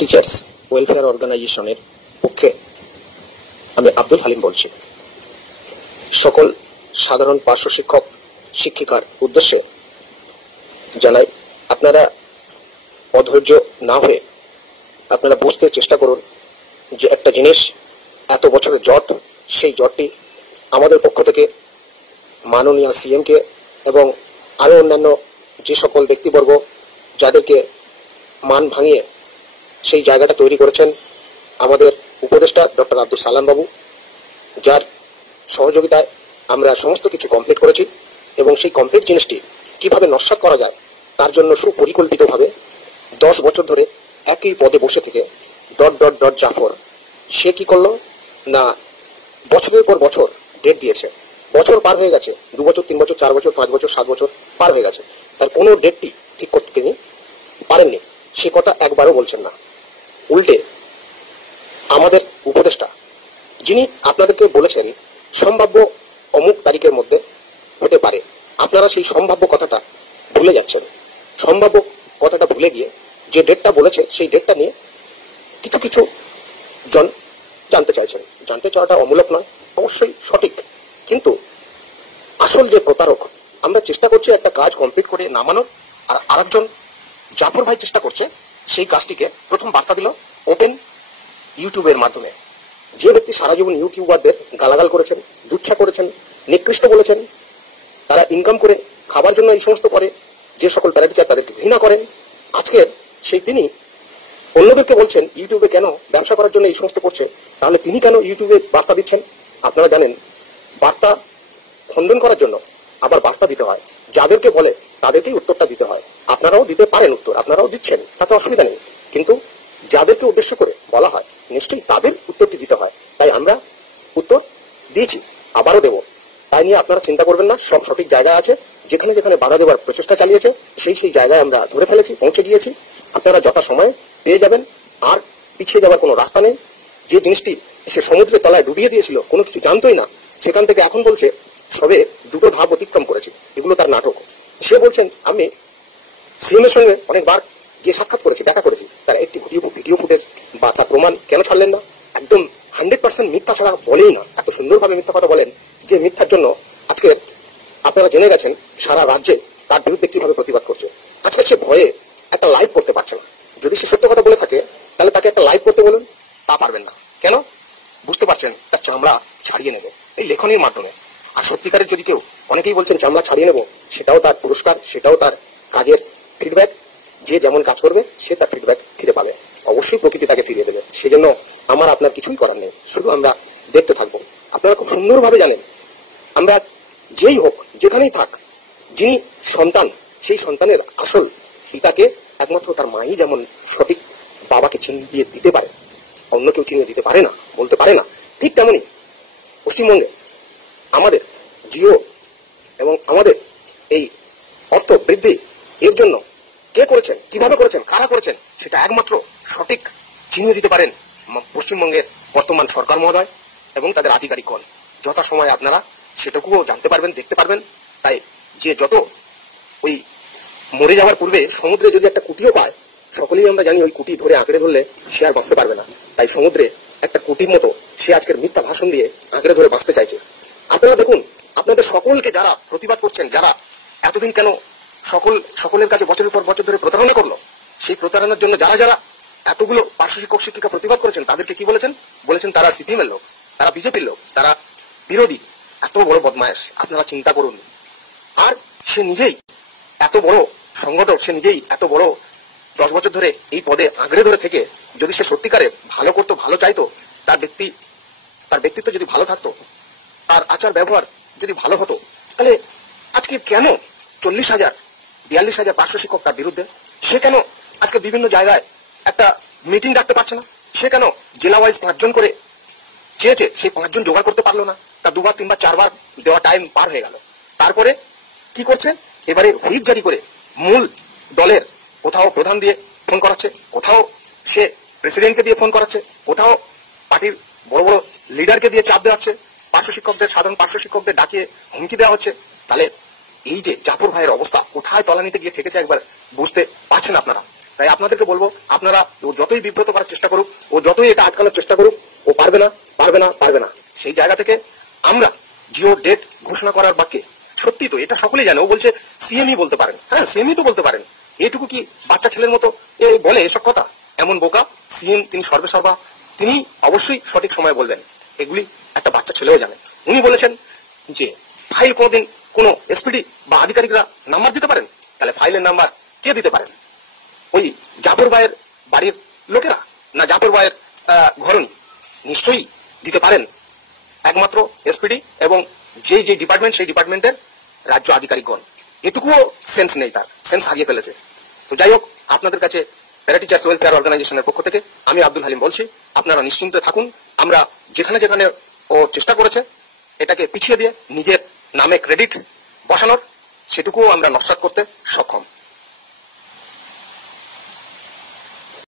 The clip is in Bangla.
টিচার্স ওয়েলফেয়ার অর্গানাইজেশনের পক্ষে আমি আব্দুল হালিম বলছি। সকল সাধারণ পার্শ্ব শিক্ষক শিক্ষিকার উদ্দেশ্যে জানাই, আপনারা অধৈর্য না হয়ে আপনারা বুঝতে চেষ্টা করুন যে একটা জিনিস এত বছরের জট, সেই জটটি আমাদের পক্ষ থেকে মাননীয় সিএমকে এবং আরো অন্যান্য যে সকল ব্যক্তিবর্গ যাদেরকে মান ভাঙিয়ে সেই জায়গাটা তৈরি করেছেন, আমাদের উপদেষ্টা ডক্টর আব্দুল সালাম বাবু, যার সহযোগিতায় আমরা সমস্ত কিছু কমপ্লিট করেছি এবং সেই কমপ্লিট জিনিসটি কিভাবে নস্যাৎ করা যায় তার জন্য সুপরিকল্পিতভাবে 10 বছর ধরে একই পদে বসে থেকে জাফর সে কি করলো না, বছরের পর বছর ডেট দিয়েছে। বছর পার হয়ে গেছে, 2 বছর, 3 বছর, 4 বছর, 5 বছর, 7 বছর পার হয়ে গেছে, তার কোনো ডেটটি ঠিক করতে তিনি পারেননি। সে কথা একবারও বলছেন না। উল্টে আমাদের উপদেষ্টা, যিনি আপনাদেরকে বলেছেন সম্ভাব্য অমুক তারিখের মধ্যে হতে পারে, আপনারা সেই সম্ভাব্য কথাটা ভুলে যাচ্ছেন। সম্ভাব্য কথাটা ভুলে গিয়ে যে ডেটটা বলেছে সেই ডেটটা নিয়ে কিছু কিছু জন জানতে চাইছেন। জানতে চাওয়াটা অমূলক নয়, অবশ্যই সঠিক, কিন্তু আসল যে প্রতারক, আমরা চেষ্টা করছি একটা কাজ কমপ্লিট করে নামানোর, আর আরেকজন জাফর ভাই চেষ্টা করছে সেই কাজটিকে প্রথম বার্তা দিল ওপেন ইউটিউবের মাধ্যমে। যে ব্যক্তি সারা জীবন ইউটিউবারদের গালাগাল করেছেন, দুচ্ছা করেছেন, নিকৃষ্ট বলেছেন, তারা ইনকাম করে খাবার জন্য এই সমস্ত করে, যে সকল প্যারাটিচার তাদেরকে ঘৃণা করেন, আজকে সেই তিনি অন্যদেরকে বলছেন ইউটিউবে কেন ব্যবসা করার জন্য এই সমস্ত করছে, তাহলে তিনি কেন ইউটিউবে বার্তা দিচ্ছেন? আপনারা জানেন, বার্তা খণ্ডন করার জন্য আবার বার্তা দিতে হয়, যাদেরকে বলে তাদেরকেই উত্তরটা দিতে হয়। আপনারাও দিতে পারেন উত্তর, আপনারাও দিচ্ছেন, তাতে অসুবিধা নেই, কিন্তু যাদেরকে উদ্দেশ্য করে বলা হয় নিশ্চয়ই তাদের উত্তরটি দিতে হয়। তাই আমরা উত্তর দিয়েছি, আবারও দেব, তাই নিয়ে আপনারা চিন্তা করবেন না। সব সঠিক জায়গায় আছে, যেখানে যেখানে বাধা দেওয়ার প্রচেষ্টা চালিয়েছে সেই সেই জায়গায় আমরা ধরে ফেলেছি, পৌঁছে গিয়েছি। আপনারা যথা সময়ে পেয়ে যাবেন, আর পিছিয়ে যাওয়ার কোনো রাস্তা নেই। যে জিনিসটি সে সমুদ্রের তলায় ডুবিয়ে দিয়েছিল, কোনো কিছু জানতোই না, সেখান থেকে এখন বলছে সবে 2টো ধাপ অতিক্রম করেছে, এগুলো তার নাটক। সে বলছেন আমি সিএম এর সঙ্গে অনেকবার গিয়ে সাক্ষাৎ করেছি, দেখা করেছি, তার একটি ভিডিও ফুটেজ বা তার প্রমাণ কেন ছাড়লেন না? একদম 100% মিথ্যা ছাড়া বলেই না, এত সুন্দরভাবে মিথ্যা কথা বলেন যে মিথ্যার জন্য আজকে আপনারা জেনে গেছেন সারা রাজ্যে তার বিরুদ্ধে কিভাবে প্রতিবাদ করছে। আজকে সে ভয়ে একটা লাইভ করতে পারছে না। যদি সে সত্য কথা বলে থাকে তাহলে তাকে একটা লাইভ করতে বলুন, তা পারবেন না। কেন? বুঝতে পারছেন, তার চামড়া ছাড়িয়ে নেবে এই লেখনীর মাধ্যমে। আর সত্যিকারের যদি কেউ, অনেকেই বলছেন চামড়া ছাড়িয়ে নেব, সেটাও তার পুরস্কার, সেটাও তার কাজের ফিডব্যাক। যে যেমন কাজ করবে সে তার ফিডব্যাক ফিরে পাবে, অবশ্যই প্রকৃতি তাকে ফিরিয়ে দেবে। সেজন্য আমার আপনার কিছুই করার নেই, শুধু আমরা দেখতে থাকবো। আপনারা খুব সুন্দরভাবে জানেন, আমরা যেই হোক, যেখানেই থাক, যিনি সন্তান, সেই সন্তানের আসল পিতাকে একমাত্র তার মাই যেমন সঠিক বাবাকে চিনিয়ে দিতে পারে, অন্য কেউ চিনিয়ে দিতে পারে না, বলতে পারে না। ঠিক তেমনই পশ্চিমবঙ্গে আমাদের জিও এবং আমাদের এই অর্থ বৃদ্ধি এর জন্য কে করেছেন, কিভাবে করেছেন, কারা করেছেন, সেটা একমাত্র সঠিক চিনিয়ে দিতে পারেন পশ্চিমবঙ্গের বর্তমান সরকার মহোদয় এবং তাদের আধিকারিকগণ। যথা সময় আপনারা সেটুকুও জানতে পারবেন, দেখতে পারবেন। তাই যে যত ওই মরে যাওয়ার পূর্বে সমুদ্রে যদি একটা কুটিও পায়, সকলেই আমরা জানি ওই কুটি ধরে আঁকড়ে ধরলে সে আর বাঁচতে পারবে না। তাই সমুদ্রে একটা কুটির মতো সে আজকের মিথ্যা ভাষণ দিয়ে আঁকড়ে ধরে বাঁচতে চাইছে। আপনারা দেখুন, আপনাদের সকলকে যারা প্রতিবাদ করছেন, যারা এতদিন কেন সকলের কাছে বছরের পর বছর ধরে প্রতারণা করলো, সেই প্রতারণার জন্য যারা যারা এতগুলো পার্শ্ব শিক্ষক শিক্ষিকা প্রতিবাদ করেছেন, তাদেরকে কি বলেছেন? বলেছেন তারা সিপিএম এর লোক, তারা বিজেপির লোক, তারা বিরোধী। এত বড় বদমায়েশ, আপনারা চিন্তা করুন। আর সে নিজেই এত বড় সংগঠক, সে নিজেই এত বড় 10 বছর ধরে এই পদে আঁকড়ে ধরে থেকে যদি সে সত্যিকারে ভালো করতো, ভালো চাইতো, তার ব্যক্তিত্ব যদি ভালো থাকতো, তার আচার ব্যবহার যদি ভালো হতো, তাহলে আজকে কেন 40,000 42,000 পার্শ্ব শিক্ষক তার বিরুদ্ধে? সে কেন আজকে বিভিন্ন জায়গায় একটা মিটিং ডাকতে পারছে না? সে কেন জেলা ওয়াইজ 5 জন করে চেয়েছে, সেই 5 জন জোগাড় করতে পারলো না? তার 2বার 3বার 4বার দেওয়া টাইম পার হয়ে গেল। তারপরে কি করছে? এবারে হুইপ জারি করে মূল দলের কোথাও প্রধান দিয়ে ফোন করাচ্ছে, কোথাও সে প্রেসিডেন্টকে দিয়ে ফোন করাচ্ছে, কোথাও পার্টির বড় বড় লিডারকে দিয়ে চাপ দেওয়া হচ্ছে, পার্শ্ব শিক্ষকদের, সাধারণ পার্শ্ব শিক্ষকদের ডাকিয়ে হুমকি দেওয়া হচ্ছে। তাহলে এই যে জাফর ভাইয়ের অবস্থা কোথায় তলানিতে গিয়ে ঠেকেছে একবার বুঝতে পারছেন আপনারা? তাই আপনাদেরকে বলবো, আপনারা ও যতই বিব্রত করার চেষ্টা করুক, ও যতই এটা আটকানোর চেষ্টা করুক, ও পারবে না, পারবে না, পারবে না। সেই জায়গা থেকে আমরা জিও ডেট ঘোষণা করার বাক্যে, সত্যি তো এটা সকলেই জানে, ও বলছে সিএমই বলতে পারেন, হ্যাঁ সিএমই তো বলতে পারেন, এইটুকু কি বাচ্চা ছেলের মতো বলে এসব কথা? এমন বোকা সিএম, তিনি সর্বেসর্বা, তিনি অবশ্যই সঠিক সময় বলবেন, এগুলি একটা বাচ্চা ছেলেও জানে। উনি বলেছেন যে ফাইল কোনোদিন কোনো এসপিডি বা আধিকারিকরা নাম্বার দিতে পারেন, তাহলে ফাইলের নাম্বার কে দিতে পারেন? ওই জাফর ভাইয়ের বাড়ির লোকেরা, না জাফর ভাইয়ের ঘরণী? নিশ্চয়ই দিতে পারেন একমাত্র এসপিডি এবং যে যে ডিপার্টমেন্ট, সেই ডিপার্টমেন্টের রাজ্য আধিকারিকগণ। এটুকুও সেন্স নেই, তার সেন্স হারিয়ে ফেলেছে। তো যাই হোক, আপনাদের কাছে প্যারা টিচার্স ওয়েলফেয়ার অর্গানাইজেশনের পক্ষ থেকে আমি আব্দুল হালিম বলছি, আপনারা নিশ্চিন্তে থাকুন। আমরা যেখানে যেখানে ও চেষ্টা করেছে এটাকে পিছিয়ে দিয়ে নিজের নামে ক্রেডিট বসানোর, সেটুকুও আমরা নস্যাৎ করতে সক্ষম।